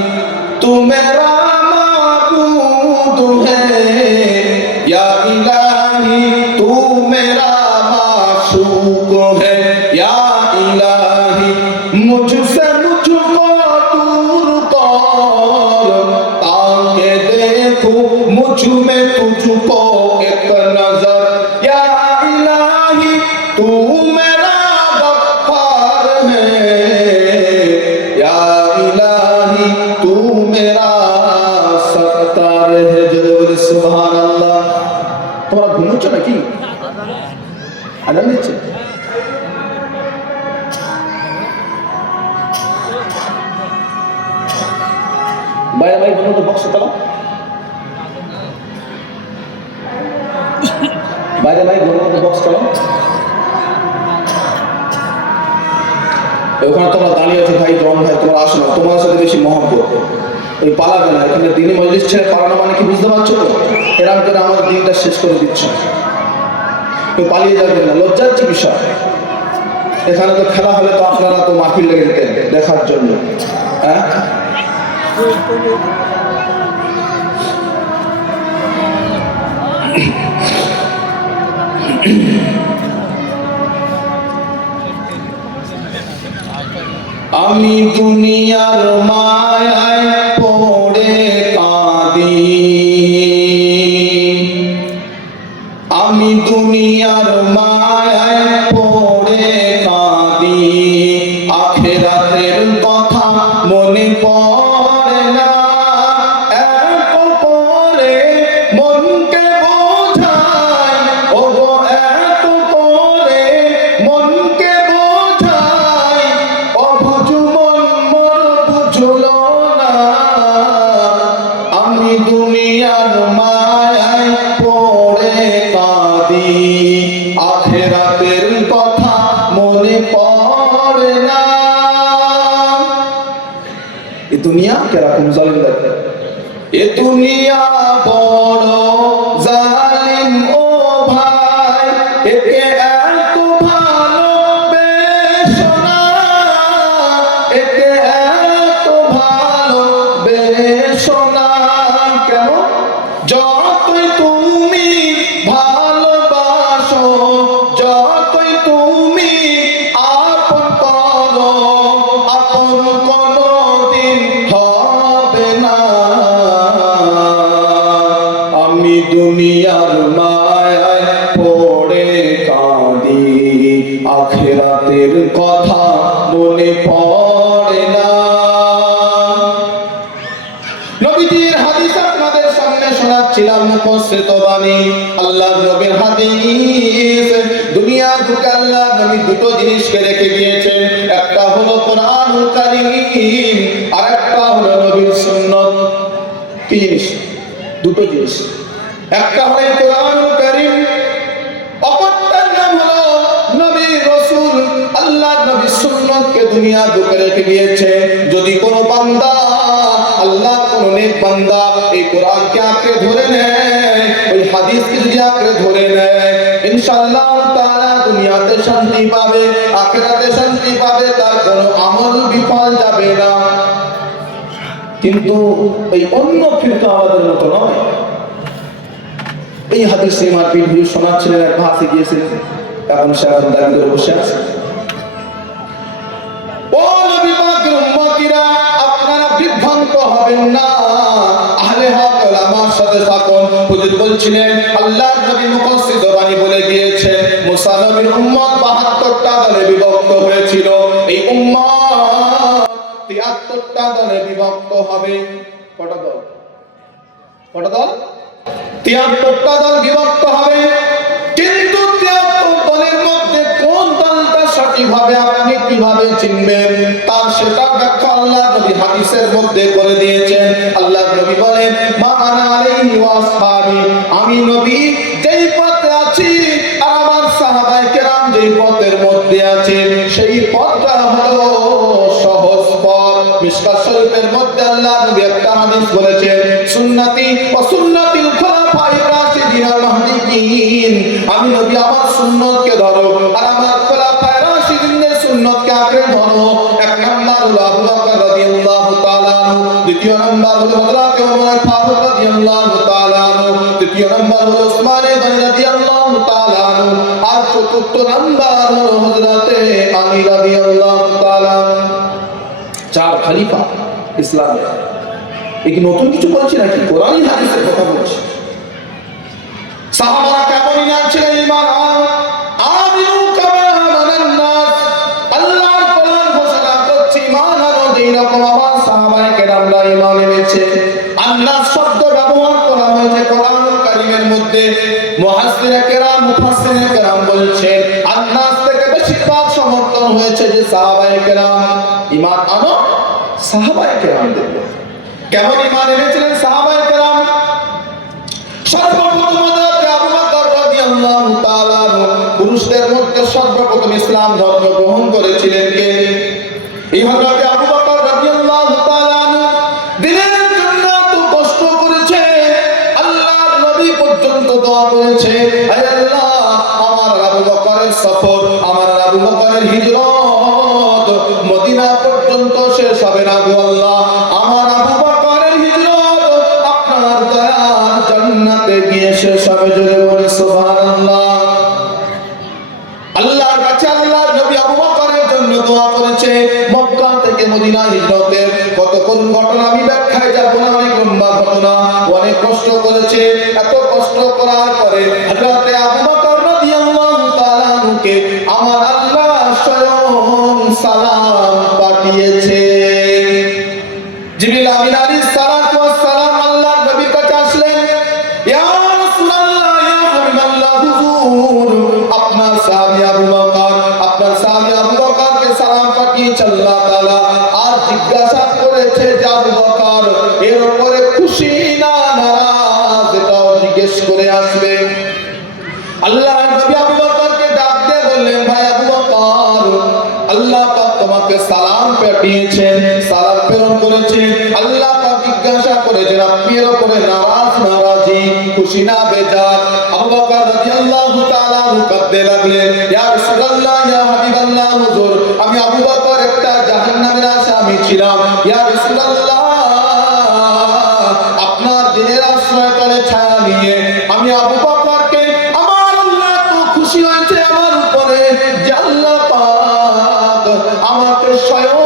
তু মেরা মাবুদ হ্যায়, ইয়া ইলাহি তু মেরা মাশুক হ্যায়, ইয়া ইলাহি মুঝসে মুঝকো दूर कर, ताके देखूं मुझ में तुझको एक नजर, या इलाही तू मेरा गफ्फार है, या इलाही तू मेरा सत्तार है। जरूर सुभान अल्लाह। তোমরা ঘুমোচ্ছ নাকি? আজান দিচ্ছে? বাইরে ভাই বলুন তো বক্স চালাও, বাইরে ভাই বলুন তো বক্স চালাও। ওখানে তোমরা দাঁড়িয়ে আছো ভাই, জন ভাই, তোমরা আসো না, তোমার সাথে বেশি মহব্বত, ওই পালাবে না। এখানে দিনে মজলিস ছেড়ে পালানো মানে কি বুঝতে পারছো তো? এরকম করে আমার দিনটা শেষ করে দিচ্ছ, কেউ পালিয়ে যাবে না, লজ্জার কি বিষয়? এখানে তো খেলা হলে তো আপনারা তো মাহফিল লেগে যেতেন দেখার জন্য, হ্যাঁ? আমি দুনিয়ার মায়ায় পড়ে কাঁদি, আমি দুনিয়ার মায়ায় পড়ে কাঁদি, আখিরাতের কথা মনে পড়ে না, এত করে মনকে বোঝায়, ওগো এত করে মনকে বোঝায়, অবুঝ মন মোর বুঝলো না, আমি দুনিয়ার মায়ায় পড়ে কাঁদি, আখিরাতের কথা মনে পড়ে না। এ দুনিয়া কিরকম জালিম দেখে, এ দুনিয়া বড় জালিম ও ভাই, একে এত ভালোবেসো না, একে এত ভালোবেসো না। কেন? যতই তুমি ভালোবাসো, যতই তুমি আপন করো, আপন কোনদিন হবে না। আমি দুনিয়ার মায়ায় পড়ে কাঁদি, আখিরাতের কথা মনে পড়ে না। নবীজির হাদিস আপনাদের সামনে শোনাচ্ছিলাম, মুখস্থিত বাণী, আল্লাহর নবীর হাদিস। দুনিয়া থেকে আল্লাহ নবী দুটো জিনিসকে রেখে গিয়েছেন, একটা হলো কোরআনুল কারীম, আর একটা হলো নবীর সুন্নাত। কি জিনিস? দুটো জিনিস, একটা হলো কোরআনুল কারীম, অপরটার নাম হলো নবী রাসূল। আল্লাহর নবীর সুন্নাতকে দুনিয়া থেকে রেখে গিয়েছে। যদি কোনো বান্দা, আল্লাহ কোন নেক বান্দা এই কোরআনকে আঁকড়ে ধরে নেয়, ওই হাদিসকে যদি আঁকড়ে ধরে নেয়, ইনশাআল্লাহ তাআলা দুনিয়াতে শান্তি পাবে, আখিরাতে শান্তি পাবে, তার কোনো আমল বিফল যাবে না। কিন্তু এই অন্য ফিরকা আমাদের মতো নয়। এই হাদিসে মারপিট হুজুর শোনাচ্ছিলেন, এক ভাষে গিয়েছিলেন, এখন সে এখন দাবি করে বসে আছে। ও নবী পাকের উম্মতিরা, আপনারা বিভ্রান্ত হবেন না, আহলে হক উলামার সাথে থাকুন। হুজুর বলছিলেন, আল্লাহর নবী মুখস্থিত বাণী বলে গিয়েছেন, মুসা নবীর উম্মত ৭২টা দলে বিভক্ত হয়েছিল, এই উম্মত ৭৩টা দলে বিভক্ত হবে। কটা দল? কটা দল? ৭৩টা দল বিভক্ত হবে। কিন্তু ৭৩ দলের মধ্যে কোন দলটা সঠিকভাবে আপনি কিভাবে চিনবেন, তার সেটা ব্যাখ্যা আল্লাহ নবী হাদিসের মধ্যে করে দিয়েছেন। আল্লাহ নবী বলেন, মা আনা আলাইহি ওয়া আসহাবি, আমি নবী যেই পথে আছি আর আমার সাহাবায়ে কেরাম যেই পথের মধ্যে আছেন, সেই পথটা হলো সহজ পথ। মিশকাত শরীফের মধ্যে আল্লাহ নবী একটা হাদিস বলেছেন, সুন্নতি ওয়া সুন্নাতিল খুলাফায়ে রাশিদিন আল মাহদিয়িন, আমি নবী আমার সুন্নতকে ধরো আর আমার খুলাফায়ে রাশিদিনের সুন্নতকে আঁকড়ে ধরো। এক নাম্বার হলো আবু বকর রাদিয়াল্লাহু তাআলা আনহু, দ্বিতীয় নাম্বার হলো হযরত ওমর ফারুক রাদিয়াল্লাহু তাআলা আনহু, তৃতীয় নাম্বার হলো উসমান গনি রাদিয়াল্লাহু তাআলা আনহু, আর চতুর্থ নাম্বার হলো হযরত আলী রাদিয়াল্লাহু তাআলা। চার খলিফা ইসলামের। এই কি নতুন কিছু বলছি নাকি? কোরআন হাদিসের কথা বলছি। সাহাবারা কেমন ঈমান ছিলেন? ঈমান আমিনু কামা আমানান নাস, আল্লাহর কোরআন ঘোষণা করছে ঈমান আনো যেরকম আমার সাহাবায়ে কেরামরা ঈমান এনেছে। আন্নাস শব্দ ব্যবহার করা হয়েছে কোরআনুল কারীমের মধ্যে। মুহাদ্দিসিনে কেরাম, মুফাসসিরিনে কেরাম বলছেন, আন্নাস থেকে বেশিরভাগ সমর্থন হয়েছে যে সাহাবায়ে কেরাম। ঈমান আনো সাহাবায়ে কেরামদের। কেমন ঈমান এনেছিলেন সাহাবায়ে কেরাম? সর্বপ্রথম হযরত আবু বকর রাদিয়াল্লাহু তাআলা পুরুষদের মধ্যে সর্বপ্রথম ইসলাম ধর্ম গ্রহণ করেছিলেন কে? দোয়া করেছে, হে আল্লাহ আমার আবু বকরের সফর, আমার আবু বকরের হিজরত মদিনা পর্যন্ত শেষ হবে না গো আল্লাহ, আমার আবু বকরের হিজরত আপনার দয়ার জান্নাতে গিয়ে শেষ হবে। জোরে বলে সুবহানাল্লাহ। আল্লাহর কাছে আল্লাহর নবী আবু বকরের জন্য দোয়া করেছে। মক্কা থেকে মদিনা হিজরতের কত কোন ঘটনা আমি ব্যাখ্যায় যাব না, অনেক লম্বা ঘটনা, অনেক কষ্ট করেছে। এত কষ্ট করার পরে হযরত আবু বকর রাদিয়াল্লাহু তাআলা আনহুকে আমার আল্লাহ স্বয়ং সালাম পাঠিয়েছে। জিবরিল আমিন আলাইহিস সালাতু ওয়াস সালাম আল্লাহর নবীর কাছে আসলেন, ইয়া রাসূলুল্লাহ, ইয়া হাবিবাল্লাহ, হুজুর আপনার সাহাবী আবু বকর, আপনার সাহাবী আবু বকরকে সালাম পাঠিয়েছে আল্লাহ তাআলা। আর জিজ্ঞাসা করেছে যে আবু বকর এর উপরে খুশি না নারাজ, এটাও জিজ্ঞেস করে আসবে। আল্লাহর নবী আবু বকরকে ডাক দিয়ে বললেন, ভাই আবু বকর, আল্লাহ পাক তোমাকে সালাম পাঠিয়েছেন, সালাম প্রেরণ করেছেন। আল্লাহ পাক জিজ্ঞাসা করেছেন আপনি এর উপরে নারাজ নারাজি, খুশি না বেজার? আবু বকর রাদিয়াল্লাহু তাআলা কাঁদতে লাগলেন, ইয়া রাসূলুল্লাহ, ইয়া হাবিবাল্লাহ, হুজুর আমি আবু বকর একটা জাহান্নামের আসামি ছিলাম। ইয়া রাসূলুল্লাহ, আপনার দিনের আশ্রয় তলে ছায়া নিয়ে আমি আবু বকরকে আমার আল্লাহ তো খুশি হয়েছে আমার উপরে যে আল্লাহ পাক আমাকে স্বয়ং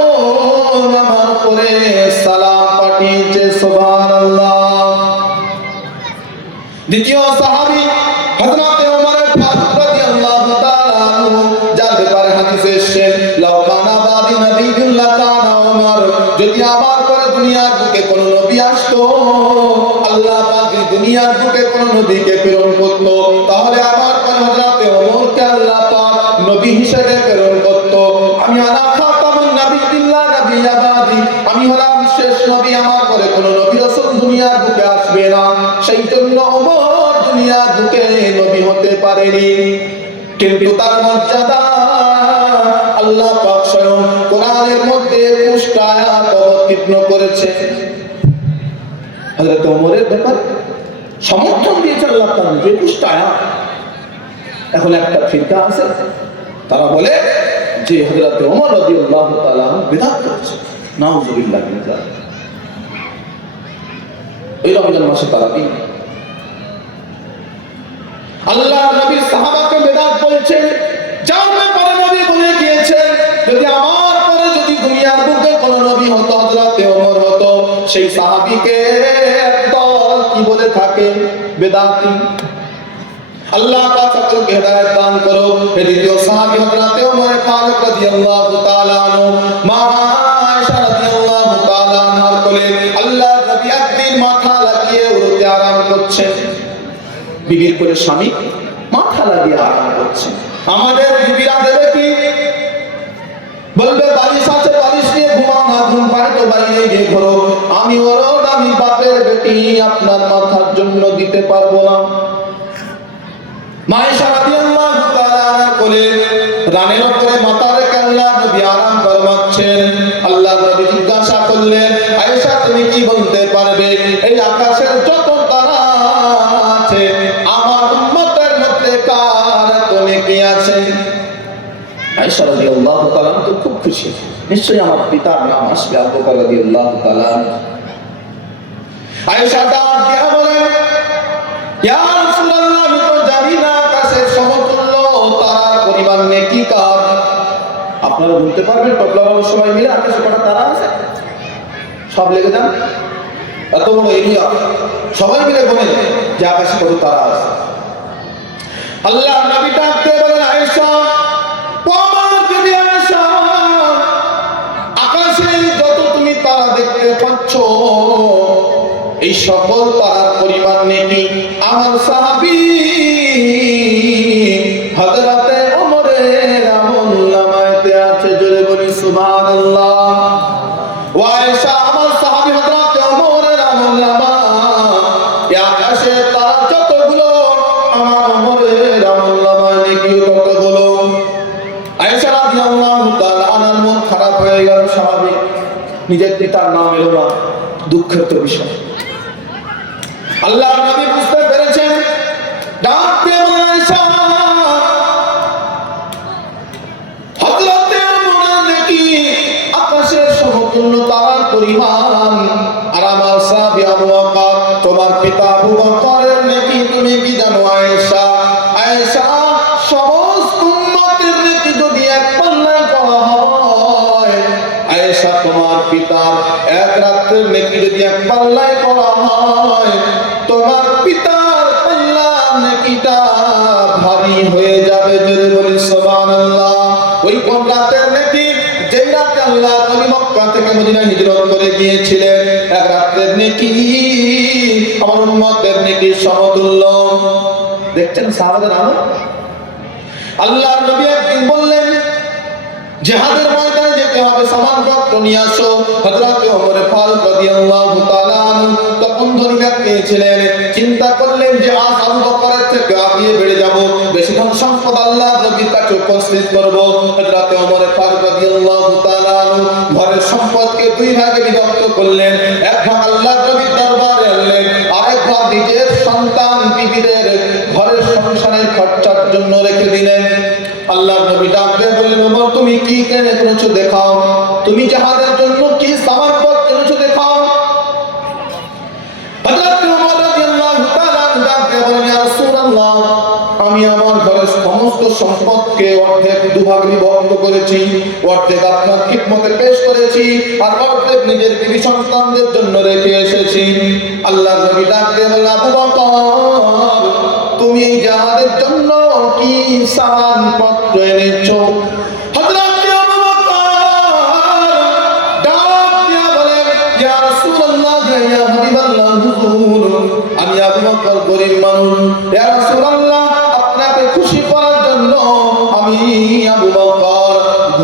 আমার উপরে সালাম পাঠিয়েছে। সুবহানাল্লাহ। দ্বিতীয় সাহাবী হযরত ওমর ফারুক রাদিয়াল্লাহু তাআলা আনহু, যার ব্যাপারে হাদিসে এসেছে, লাউ কানা বাদি নবিয়্যুন লাকানা ওমর, যদি আমার পরে দুনিয়ার বুকে কোন নবী আসতো, আল্লাহ পাক দুনিয়ার বুকে কোন নবীকে প্রেরণ করত, তাহলে আমার পরে হযরত ওমরকে আল্লাহ পাক নবী হিসেবে প্রেরণ করত। আমি আনা খাতামুন নাবিয়্যিল্লাহ নাবিয়্যা বাদি, আমি হলাম শেষ নবী, আমার পরে কোন নবী রাসূল দুনিয়ার বুকে আসবে না। সেই জন্য ওমর দুনিয়ার বুকে নবী হতে পারেনি, কিন্তু তার মর্যাদা আল্লাহ পাক স্বয়ং কোরআনের মধ্যে 21 আয়াত অবতীর্ণ করেছে। হযরত ওমরের ব্যাপারে সমর্থন দিয়েছে আল্লাহ তাআলা 21 আয়াত। এখন একটা ফিরকা আছে, তারা বলে যে হযরত ওমর রাদিয়াল্লাহু তাআলা বিদআত করেছে। নাউযুবিল্লাহ মিন যালিক। এই রমজান মাসে তারাবি আল্লাহ নবী সাহাবাকে বিদআত বলছেন, যার ব্যাপারে নবী বলে গিয়েছেন যদি আমার পরে যদি দুনিয়ার বুকে কোন নবী হতো হযরত ওমর হতো, সেই সাহাবীকে একদল কি বলে থাকে? বিদআতি। আল্লাহ পাক সকলকে হেদায়েত দান করো। দ্বিতীয় সাহাবী হযরত ওমর ফারুক রাদিয়াল্লাহু তাআলা আনহু, মা আয়েশা রাদিয়াল্লাহু তাআলা আনহার কোলে আল্লাহর নবী একদিন মাথা লাগিয়ে উড়তে আরাম করছেন। বিবির কোলে স্বামী মাথা লাগিয়ে আরাম করছে। আমাদের বিবিরা দেবে কি? বলবে বালিশ আছে, বালিশ নিয়ে ঘুমাও না, ঘুম পায় তো বাইরে গিয়ে ঘোরো। আমি ওরও আমি বাপের বেটি, আপনার মাথার জন্য দিতে পারবো না। মায়েশা রাদিয়াল্লাহু তাআলা আনহার কোলে রানের উপরে মাথা রেখে আল্লাহর নবী আরাম ফরমাচ্ছেন। আল্লাহর নবী জিজ্ঞাসা করলেন, আয়েশা তুমি কি বলতে পারবে এই আকাশের যত তারা আছে আমার উম্মতের মধ্যে কার কোনে কি আছে? আয়েশা রাদিয়াল্লাহু তাআলা তো খুব খুশি, নিশ্চয়ই আমার পিতার নাম আসবে আবু বকর রাদিয়াল্লাহু তাআলা। আয়েশা ডাক দিয়ে বলেন, ইয়া রাসূলুল্লাহ, আমি তো জানি না আকাশের সমতুল্য তারার পরিমাণ নেকি কার। আপনারা বলতে পারবেন টপলার সবাই মিলে আকাশে কটা তারা আছে? সব লেগে যান, এত বড় এরিয়া, সবাই মিলে বলেন যে আকাশে কত তারা আছে। আল্লাহ নবী ডাক দিয়ে বলেন, আয়েশা, আকাশে যত তুমি তারা দেখতে পাচ্ছ এই সকল তারার পরিমাণ নেকি আমার সাহাবী হযরতে ওমরের আমলনামায়তে আছে। জোরে বলি সুবহানাল্লাহ। ওয়া আয়েশা, আমার সাহাবী হযরতে ওমরের আমলনামা এই আকাশে তারা যতগুলো আমার ওমরের আমলনামায় নেকি ততগুলো। আয়েশা রাদিয়াল্লাহু তাআলা আনহার মন খারাপ হয়ে গেল, স্বাভাবিক, নিজের পিতার নাম এলো না, দুঃখের তো বিষয়। আল্লাহর নবী বুঝতে পেরেছেন ডাক দিয়ে বলেন আয়েশা, হযরতে ওমরের নেকি আকাশের সমতুল্য তারার পরিমাণ, আর আমার সাহাবী আবু বকর, তোমার পিতা আবু বকরের নেকি তুমি কি জানো আয়েশা? আয়েশা, সমস্ত উম্মতের নেকি যদি এক পাল্লায় করা হয়, আয়েশা তোমার পিতার এক রাতের নেকি যদি এক পাল্লায় করা হয়, তোমার পিতার পাল্লা নেকিটা ভারী হয়ে যাবে। যদি বলি সুবহানাল্লাহ। ওই কোন রাতের নেকি? যেই রাতে আল্লাহ নবী মক্কা থেকে মদিনা হিজরত করে গিয়েছিলেন, এক রাতের নেকি আমার উম্মতের নেকি সমতুল্য। দেখছেন সাহাবাদের আমল। আল্লাহর নবী একদিন বললেন জিহাদের ময়দানে যেতে হবে, সামানপত্র নিয়ে আসো। হযরতে ওমর ফারুক রাদিয়াল্লাহু তাআলা তখন ধনী ব্যক্তি ছিলেন, চিন্তা করলেন যে আজ আবু বকরের থেকে আগিয়ে বেড়ে যাব, বেশি ধন সম্পদ আল্লাহর নবীর কাছে উপস্থিত করব। হযরতে ওমর ফারুক রাদিয়াল্লাহু তাআলা ঘরের সম্পদকে দুই ভাগে বিভক্ত করলেন। এক ভাগ আল্লাহর নবীর দরবারে আনলেন, আরেক ভাগ নিজের সন্তান বিবিদের ঘরের সংসারের খরচার জন্য রেখে দিলেন। আল্লাহর নবী ডাক দিয়ে বললেন, ওমর তুমি কি কিনেছো দেখাও, তুমি জিহাদের জন্য কি সামানপত্র কিনেছো দেখাও। হযরত ওমর রাদিয়াল্লাহু তাআলা ডাক দিয়ে বললেন, ইয়া রাসূলুল্লাহ, আমি আমার ঘরের সমস্ত সম্পদকে অর্ধেক দুভাগ বিভক্ত করেছি, অর্ধেক আপনার খিদমতে পেশ করেছি, আর অর্ধেক নিজের বিবি সন্তানদের জন্য রেখে এসেছি। আল্লাহর নবী ডাক দিয়ে বললেন, আবু বকর, তুমি জিহাদের জন্য কি সামানপত্র এনেছো? হযরত আবু বকর ডাক দিয়ে বলেন, ইয়া রাসূলুল্লাহ, ইয়া হাবিবাল্লাহ, হুজুর, আমি আবু বকর গরীব মানুষ, ইয়া রাসূলুল্লাহ, আপনাকে খুশি করার জন্য আমি আবু বকর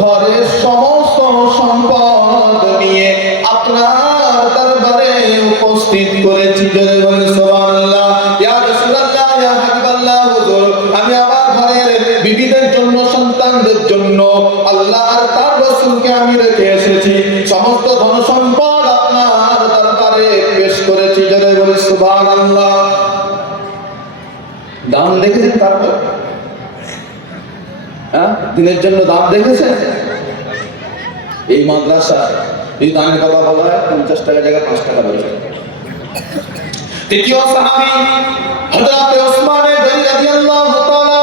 ঘরের সমস্ত সম্পদ নিয়ে আপনার দরবারে উপস্থিত করেছি। জোরে বলেন সুবহানাল্লাহ। ইয়া রাসূলুল্লাহ, ইয়া হাবিবাল্লাহ, হুজুর, আমি আমার ঘরের বিবিদের জন্য, সন্তানদের জন্য আল্লাহ আর তার রাসূলকে আমি রেখে এসেছি, সমস্ত ধন সম্পদ আপনার দরবারে পেশ করেছি। জোরে বলেন সুবহানাল্লাহ। দাম দেখেছেন তারপর? দিনের জন্য দাম দেখেছেন? এই মাদ্রাসা এই দামের কথা বলা হয় 50 টাকা জায়গায় 5 টাকা বলেছে। তৃতীয় সাহাবী হযরত ওসমান গনি রাদিয়াল্লাহু তাআলা,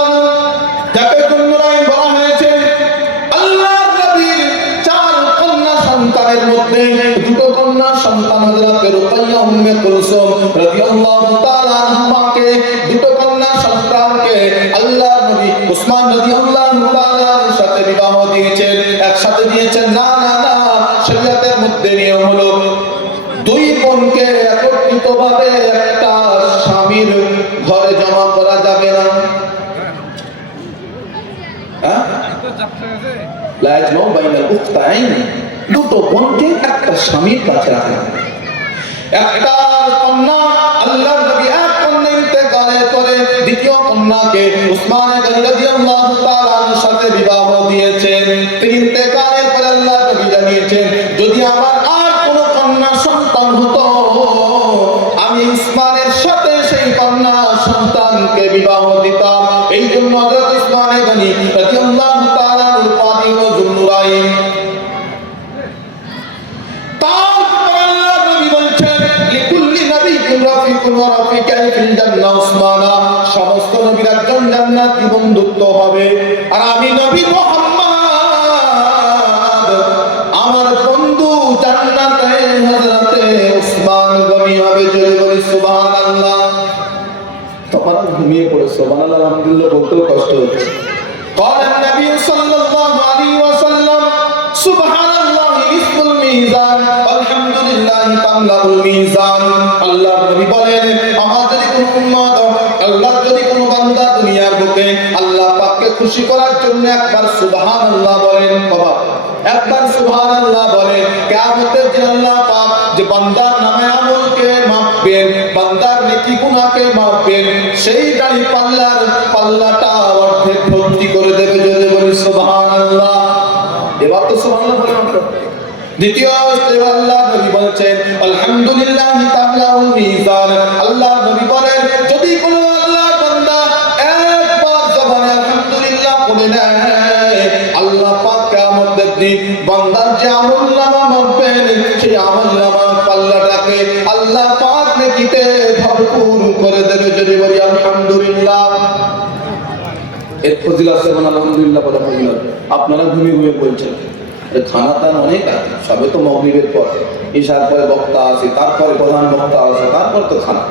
যাকে দুননুরাইন বলা হয়েছে। আল্লাহর নবীর 4 কন্যা সন্তানের মধ্যে 2 কন্যা সন্তান হযরত রুকাইয়া উম্মে কুলসুম রাদিয়াল্লাহু তাআলা আনহাকে, 2 কন্যা সন্তানকে আল্লাহর নবী ওসমান রাদিয়াল্লাহু তাআলার সাথে বিবাহ দিয়েছেন। একসাথে দিয়েছেন না, না, না, শরীয়তের মধ্যে নিয়ম হলো 2 বোনকে একত্রিতভাবে একটা স্বামীর ঘরে জমা করা যাবে না। লাজমা বাইনাল উখতাইন, 2 বোনকে একটা স্বামীর কাছে রাখা। একটা কন্যা আল্লাহর নবী এক কন্যা ইন্তেকালের পরে দ্বিতীয় কন্যাকে ওসমান গনি রাদিয়াল্লাহু তাআলার সাথে বিবাহ দিয়েছেন। তিনি ইন্তেকালের পরে আল্লাহর নবী জানিয়েছেন, যদি আমার আর কোনো কন্যা সন্তান হতো, আমি ওসমানের সাথে সেই কন্যা সন্তানকে বিবাহ দিতাম। এই জন্য হযরত ওসমান গনি রাদিয়াল্লাহু তাআলার উপাধি হলো যুন্নুরাইন। সমস্ত নবীর একজন জান্নাতি বন্ধুত্ব হবে, আর আমি নবী মুহাম্মদ, আমার বন্ধু জান্নাতে হযরতে ওসমান গনি হবে। জোরে বলি সুবহানাল্লাহ। তোমরা ঘুমিয়ে পড়ে সুবহানাল্লাহ আলহামদুলিল্লাহ বলতেও কষ্ট হচ্ছে। قال النبي صلى الله عليه وسلم سبحان الله نصف الميزان والحمد لله تملأ الميزان। আল্লাহর নবী বলেন, আমার যদি কোনো উম্মত, আল্লাহর যদি কোনো বান্দা দুনিয়ার বুকে আল্লাহ পাককে খুশি করার জন্য একবার সুবহানাল্লাহ বলেন, বাবা একবার সুবহানাল্লাহ বলেন, কিয়ামতের দিন আল্লাহ পাক যে বান্দার নামে আমলকে মাপবেন, বান্দার নেকি গুনাহকে মাপবেন, সেই দাড়ি পাল্লাটা অর্ধেক ভর্তি করে দেবে। যদি বলি সুবহানাল্লাহ। এবার তো সুবহানাল্লাহ বলেন। দ্বিতীয় অবস্থায় আল্লাহ নবী বলেছেন, আলহামদুলিল্লাহ তামলাউল মিজান। আল্লাহ নবী বলেন, যদি কোনো আল্লাহর বান্দা আল্লাহ পাক নেকিতে ভরপুর করে দেবে। যদি বলি আলহামদুলিল্লাহ। এর ফজিলত আছে মানে আলহামদুলিল্লাহ বলা ফজিলত। আপনারা ঘুমিয়ে ঘুমিয়ে বলছেন খানা তার অনেক আছে, সবে তো মাগরিবের পর, ঈশার পরে বক্তা আছে, তারপরে প্রধান বক্তা আছে, তারপর তো খানা।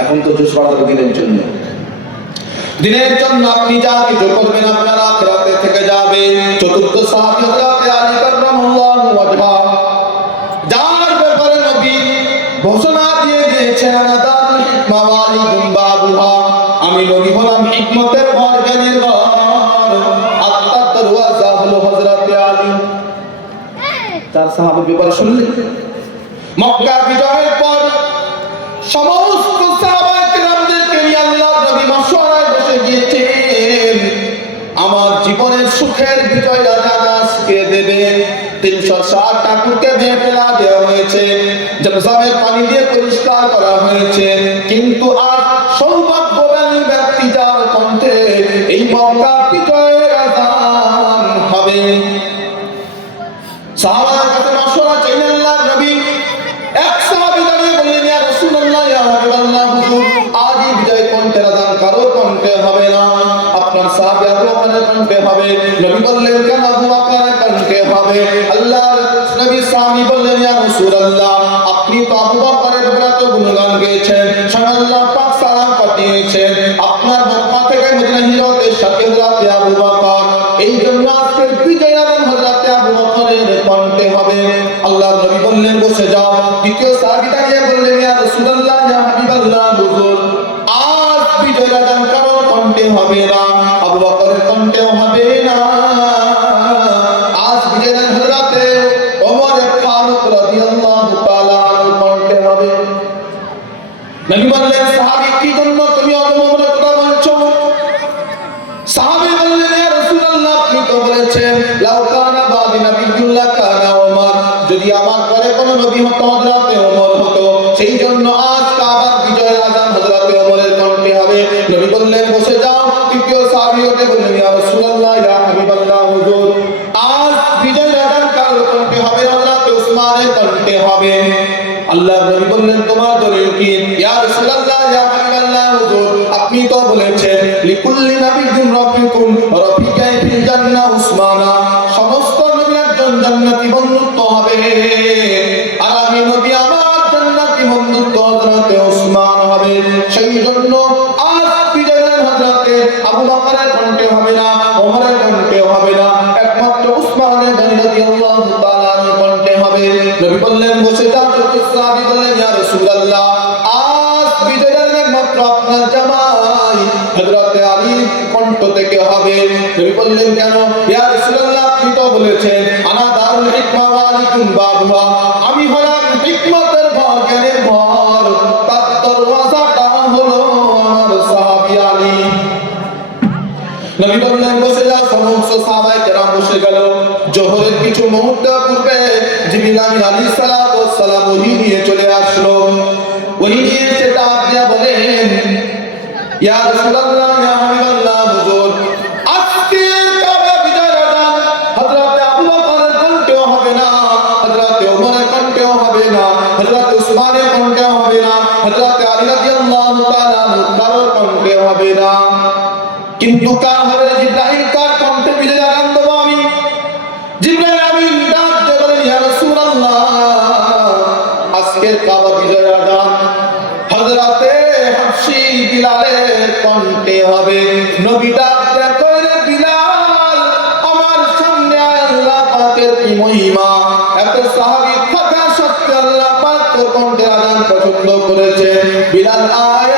এখন তো জোশ বাড়াবে দিনের জন্য আপনি যা কিছু করবেন আপনার আখিরাতে থেকে যাবে। চতুর্থ সাহাবী হযরত আলী কাররামাল্লাহু ওয়াজহা, যার ব্যাপারে নবী ঘোষণা দিয়ে দিয়েছেন আনাদাল হিকমা ওয়ালিকুম বাবুহা, আমি নবী হলাম হিকমতের ঘর, জ্ঞানের ঘর, আত্মার দরওয়াজা হলো হযরত আলী। তার সাহাবীর ব্যাপারে শুনলেন? মক্কা বিজয়ের পর সমস্ত সাহাবায়ে কেরামদেরকে নিয়ে আল্লাহর নবী মাশওয়ারায় বসে গিয়েছেন, আমার জীবনের সুখের বিজয় রাজা আজকে দেবে। 360 ঠাকুরকে ভেঙে ফেলা দেওয়া হয়েছে, জমজমের পানি দিয়ে পরিষ্কার করা হয়েছে, কিন্তু আজ সৌভাগ্যবান ব্যক্তি যার কণ্ঠে এই মক্কা বিজয়ের আযান হবে। সাহাবাদের কাছে মাশওয়ারা চাইলেন আল্লাহর নবী। এক সাহাবী দাঁড়িয়ে বললেন, ইয়া রাসূলুল্লাহ, ইয়া হাবিবাল্লাহ, হুজুর আজই বিজয় কণ্ঠের আযান কারো কণ্ঠে হবে না, আপনার সাহাবী আবু বকরের কণ্ঠে হবে। নবী বললেন, কেন আবু বকরের কণ্ঠে হবে? আল্লাহর নবী সাহাবী বললেন, ইয়া রাসূলুল্লাহ, আপনি তো আবু বকরের ব্রত গুণগান গেয়েছেন, স্বয়ং আল্লাহ পাক সালাম পাঠিয়েছেন আপনার মক্কা থেকে মদিনা হিজরতের সাথে হযরত আবু বকর, এই জন্য আজকের বিজয় আযান হযরত আবু বকরের কণ্ঠে হবে। আল্লাহর নবী বললেন, বসে যাও। দ্বিতীয় সাহাবী দাঁড়িয়ে বললেন, ইয়া রাসূলুল্লাহ, ইয়া হাবিবাল্লাহ, হুজুর আজ বিজয় আযান কারো কণ্ঠে হবে না, আবু বকরের কণ্ঠেও হবে না, আজ বিজয় আযান হযরত ওমর ফারুক রাদিয়াল্লাহু তাআলা আনহুর কণ্ঠে হবে। নবী বললেন, সাহাবী কি জন্য তুমি ওমরের কথা বলছো? সাহাবী বললেন, ইয়া রাসূলুল্লাহ, আপনি তো বলেছেন লাউ কানা বাদি নাবিয়্যুল্লাহ কানা ওমর, যদি আমার পরে কোনো নবী হতো হযরত ওমর হতো, সেই জন্য আজ কাবার বিজয়ের আযান হযরত ওমরের কণ্ঠে হবে। নবী বললেন, বসে যাও। তৃতীয় সাহাবী ওঠে বললেন, ইয়া রাসূলুল্লাহ, ইয়া হাবিবাল্লাহ, হুজুর আজ বিজয়ের আযান কার কণ্ঠে হবে? হযরত উসমানের কণ্ঠে হবে। আল্লাহর নবী বললেন, তোমার দলিল কি? ইয়া রাসূলুল্লাহ, ইয়া হাবিবাল্লাহ, হুজুর আপনি তো বলেছেন লিকুল্লি নাবিয়্যিন রাফিকুন রাফিকাই ফিল জান্নাহ উসমানা, সমস্ত নবীর একজন জান্নাতি বন্ধুত্ব হবে, আর আমি নবী আমার জান্নাতি বন্ধুত্ব হযরত উসমান হবে। সেই জন্য আজ বিজয়ের হযরত আবু বকরের কণ্ঠে হবে না, ওমরের কণ্ঠে হবে না, একমাত্র উসমানের রাদিয়াল্লাহু তাআলা আনহুর কণ্ঠে হবে। নবী বললেন, বসে যাও। সাহাবী বললেন, ইয়া রাসূলুল্লাহ, আজ বিজয়ের একমাত্র আপনার জামাই হযরত আলীর কণ্ঠ থেকে হবে। নবী বললেন, কেন? ইয়া রাসূলুল্লাহ, আপনি তো বলেছেন আনা দারুল হিকমা ওয়ালিকুম বাবুহা, আমি হলাম হিকমতের ঘর, জ্ঞানের ঘর, তার দরওয়াজাটা হলো আমার সাহাবী আলী। নবী বললেন, বসে যাও। সমস্ত সাহাবায়ে কেরাম বসে গেল। জোহরের কিছু মুহূর্ত পূর্বে জিবরিল আমিন আলাইহিস সালাতু ওয়াস সালাম ওহী নিয়ে চলে আসলো। ওহী নিয়ে এসে ডাক দিয়া বলেন, ইয়া রাসূলুল্লাহ, ইয়া হাবিবাল্লাহ, হুজুর আজকে কাবা বিজয়ের আযান হযরত আবু বকরের কণ্ঠেও হবে না, হযরত ওমরের কণ্ঠেও হবে না, হযরত উসমানের কণ্ঠেও হবে না, হযরত আলী রাদিয়াল্লাহু তাআলা আনহুর কারোর কণ্ঠেও হবে না, কিন্তু কার হবে? জিবরাইল কার কণ্ঠে বিজয়ের আযান দেব আমি? জিবরাইল আমিন ডাক দিয়ে বলেন, ইয়া রাসূলুল্লাহ, আজকের কাবা বিজয়ের আযান হযরত হাবশী বিলালের কণ্ঠে হবে। নবী ডাক দিয়ে কইলেন, বিলাল আমার সামনে আয়, আল্লাহ পাকের কি মহিমা, এত সাহাবী থাকা সত্ত্বেও আল্লাহ পাক তোর কণ্ঠের আযান পছন্দ করেছে। বিলাল আয়